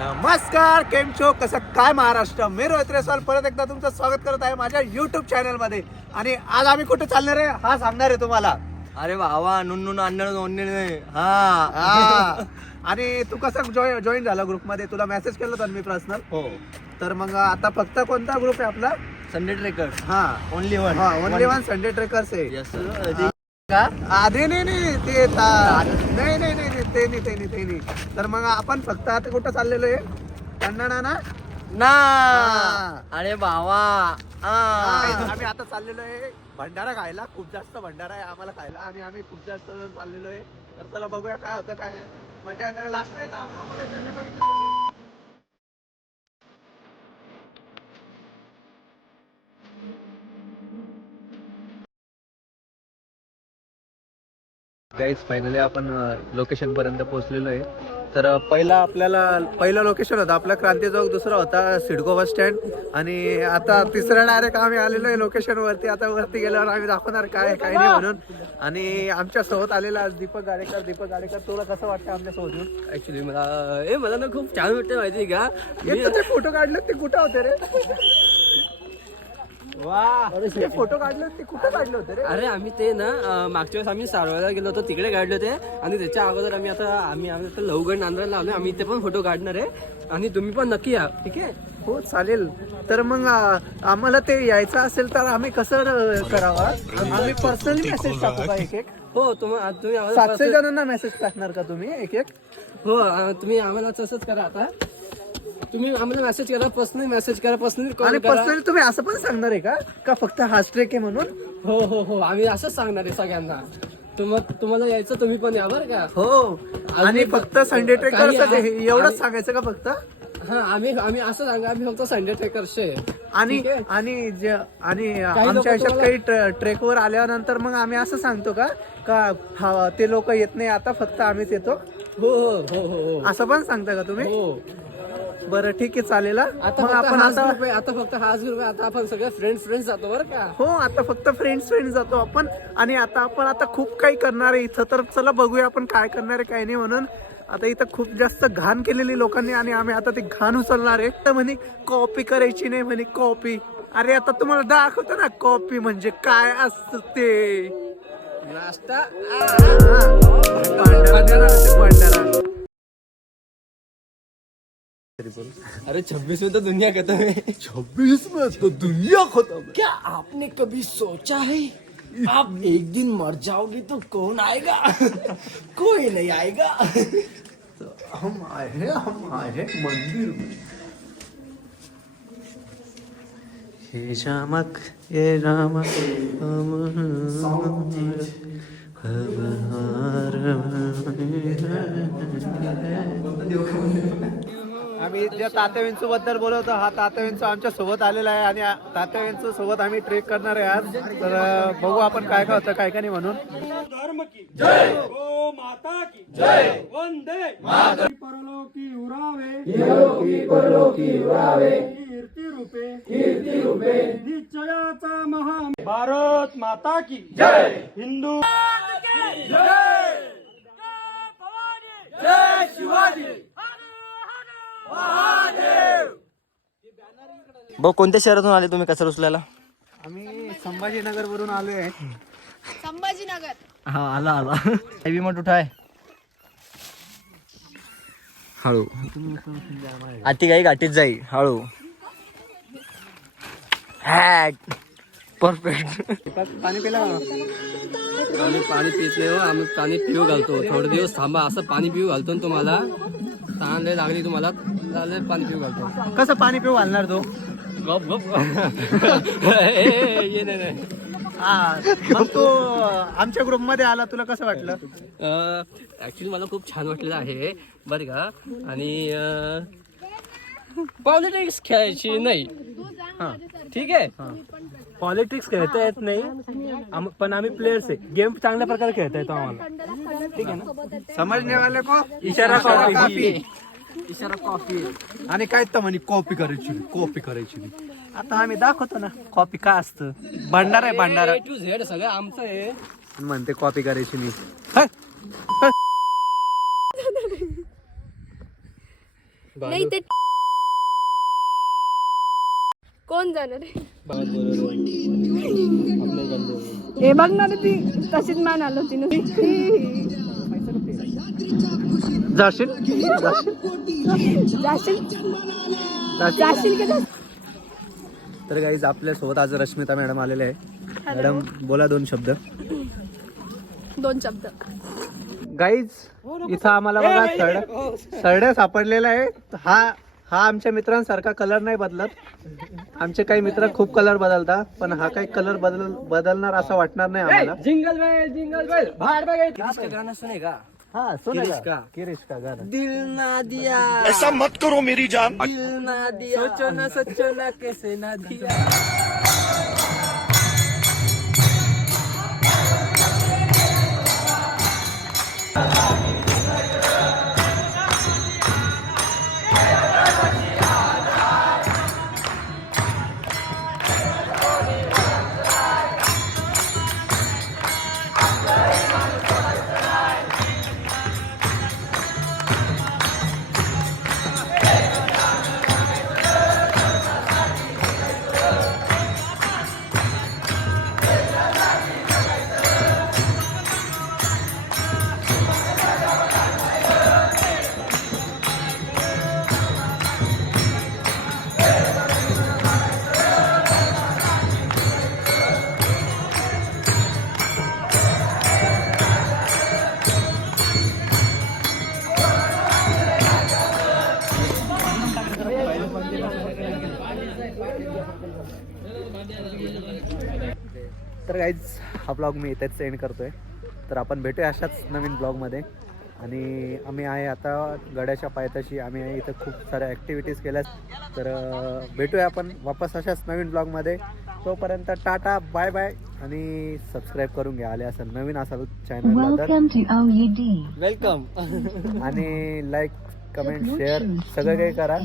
नमस्कार केम शो कसं काय महाराष्ट्र? मी रोहित रेसवाल. परत एकदा तुमचं स्वागत करत आहे माझ्या युट्यूब चॅनलमध्ये. आणि आज आम्ही कुठे चालणार आहे? हा सांगणार आहे तुम्हाला. अरे बाबा नुन हा. हा. आणि तू कसं जॉईन झाला ग्रुपमध्ये? तुला मेसेज केला होता मी पर्सनल हो. तर मग आता फक्त कोणता ग्रुप आहे आपला? संडे ट्रेकर हा. ओनली वन हा ओनली वन संडे ट्रेकर्स आहे. का? आधी नाही नाही ते ता- नाही नाही नाही नाही, ते नाही ते नाही ते नाही. तर मग आपण फक्त आता कुठं चाललेलो आहे? कन्नडा ना? ना. हा. अरे बाबा आ. आम्ही आता चाललेलो आहे भंडारा खायला. खूप जास्त भंडारा आहे आम्हाला खायला. आणि आम्ही खूप जास्त जण चाललेलो आहे. तर चला बघूया काय होतं काय नाही. मजा येणार गाईज फायनली आपण लोकेशन पर्यंत पोहोचलेलो आहे. तर पहिला आपल्याला पहिलं लोकेशन होतं. आपला क्रांती चौक दुसरा होता सिडको बस स्टँड आणि आता तिसरा डायरेक्ट आम्ही आलेलो आहे लोकेशन वरती. आता वरती गेल्यावर आम्ही दाखवणार काय काय नाही म्हणून. आणि आमच्यासोबत आलेला आज दीपक गाडेकर. दीपक गाडेकर तुला कसं वाटतं आमच्यासोबत ऍक्च्युली मला ए मला ना खूप छान वाटतं माहिती का? फोटो काढले ते कुठं होते रे? वा. फोटो काढले ते कुठं काढले होते रे? अरे आम्ही ते ना मागच्या वेळेस आम्ही सारवायला गेलो होतो तिकडे काढले होते. आणि त्याच्या अगोदर आम्ही आता आम्ही आम्ही आता लवगड नांदरायला लावले आम्ही इथे पण फोटो काढणार आहे. आणि तुम्ही पण नक्की या ठीक आहे? हो चालेल. तर मग आम्हाला ते यायचं असेल तर आम्ही कसं करावं? आम्ही पर्सनली मेसेज टाकू का एक एक? हो तुम्ही सातशे जणांना मेसेज टाकणार का तुम्ही एक एक? हो तुम्ही आम्हाला तसंच करा आता. तुम्ही आम्हाला मेसेज करा पर्सनली मेसेज करा पर्सनली आणि पर्सनली तुम्ही असं पण सांगणार आहे का? का फक्त हाच ट्रेक आहे म्हणून? हो हो हो. आम्ही असंच सांगणार आहे सगळ्यांना. तुम तुम्हाला यायचं तुम्ही पण या बरं का. हो. आणि फक्त संडे ट्रेक काही एवढंच सांगायचं का फक्त? हा आम्ही आम्ही असं सांगा आम्ही फक्त संडे ट्रेकर्सचे आणि ठीक आहे. आणि जे आणि आमच्या तुम्हाला- काही ट्रेकवर आल्यानंतर मग आम्ही असं सांगतो का? का हा ते लोक येत नाही आता फक्त आम्हीच येतो? हो हो हो हो हो. असं पण सांगता का तुम्ही? हो. बरं ठीक आहे चालेल हा. आता मग फक्त आपण आता आता फक्त हाच ग्रुप आहे आता आपण सगळे फ्रेंड्स फ्रेंड्स जातो बरं का. हो आता फक्त फ्रेंड्स फ्रेंड्स जातो आपण. आणि आता आपण आता खूप काही करणार आहे इथं तर चला बघूया आपण काय करणार आहे काय नाही म्हणून. आता इथं खूप जास्त घाण केलेली लोकांनी आणि आम्ही आता ती घाण उचलणार आहे. तर म्हणे कॉपी करायची नाही म्हणे कॉपी अरे आता तुम्हाला दाखवतो ना कॉपी म्हणजे काय असतं ते? नाश्ता. अरे छब्बीस में तो दुनिया खत्म है। छब्बीस में तो दुनिया खत्म क्या आपने कभी सोचा है? आप एक दिन मर जाओगे तो कौन आएगा? कोई नहीं आएगा। तो हम आए हैं हम आए हैं मंदिर में। हे शामक ये रामक आम्ही ज्या तात्या विंचू बद्दल बोलवतो हा तात्या विंचू आमच्यासोबत आलेला आहे आणि आ- तात्या विंचू सोबत आम्ही ट्रेक करणार आहे आज. तर बघू आपण काय काय होतं काय काय नाही म्हणून. धर्म की जय! गो माता की जय! वंदे! परलोकी उरावे। परलोकी उरावे। कीर्ती रूपे। कीर्ती रूपे। निश्चयाचा महा भारत माता की। जय! हिंदू भाऊ कोणत्या शहरातून आले तुम्ही कचरा उचलायला? आम्ही संभाजीनगर वरून आलोय संभाजीनगर. हा आला आला. हेवी मोठ उठाय हळू. आती काही गाठीत जाई हळू. हॅक परफेक्ट पाणी पिला? आम्ही पाणी हो आम्ही पाणी पिऊ घालतो. थोडे दिवस थांबा असं पाणी पिऊ घालतो ना तुम्हाला. तहान लय लागली तुम्हाला. पाणी पिऊ घालतो. कसं पाणी पिऊ घालणार तो? गप गप ए, ए, ये नाही नाही हा मग तो आमच्या ग्रुपमध्ये आला तुला कसं वाटलं? ऍक्च्युली मला खूप छान वाटलेलं आहे बरं का? आणि पॉलिटिक्स खेळायची नाही. ठीक आहे पॉलिटिक्स खेळता येत नाही आम- पण आम्ही प्लेयर्स आहे गेम चांगल्या प्रकारे खेळता येतो आम्हाला समजने वाले को इशारा कॉपी इशारा कॉफी आणि काय तर म्हणे कॉपी करायची कॉपी करायची आता आम्ही दाखवतो ना कॉपी काय असतं भांडार आहे भांडार टू झेड सगळं आमचं आहे म्हणते कॉपी करायची मी नाही ते कोण जाणार? हे बघ ना रे ती तशीच मान आलो ती जाशील? जाशील? तर गाईज आपल्यासोबत आज रश्मिता मॅडम आलेले आहे मॅडम बोला दोन शब्द. दोन शब्द. गाईज इथं आम्हाला बघा सरड्या सापडलेला आहे. हा हा आमच्या मित्रांसारखा कलर नाही बदलत. आमचे काही मित्र खूप कलर बदलतात पण हा काही कलर बदल बदलणार असं वाटणार नाही आम्हाला. जिंगल बेल जिंगल बेल बाहेर बघायचं गाणं सुने का? हा? किरीश दिल ना दिया. ऐसा मत करो मेरी जान। दिल ना दिया. सोचो ना सोचो ना कैसे ना दिया. तर गाईज हा ब्लॉग मी इथेच एंड करतोय. तर आपण भेटूया अशाच नवीन ब्लॉगमध्ये आणि आम्ही आहे आता गड्याच्या पायथ्याशी. आम्ही आहे इथं खूप साऱ्या ॲक्टिव्हिटीज केल्या तर भेटूया आपण वापस अशाच नवीन ब्लॉगमध्ये तोपर्यंत टाटा बाय बाय आणि सबस्क्राईब करून घ्या. आले असेल नवीन असाल चॅनलला तर. वेलकम आणि लाईक कमेंट शेअर सगळं काही करा.